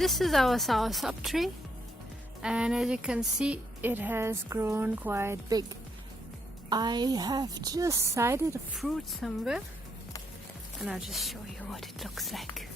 this is our soursop tree, and as you can see it has grown quite big. I have just sighted a fruit somewhere and I'll just show you what it looks like.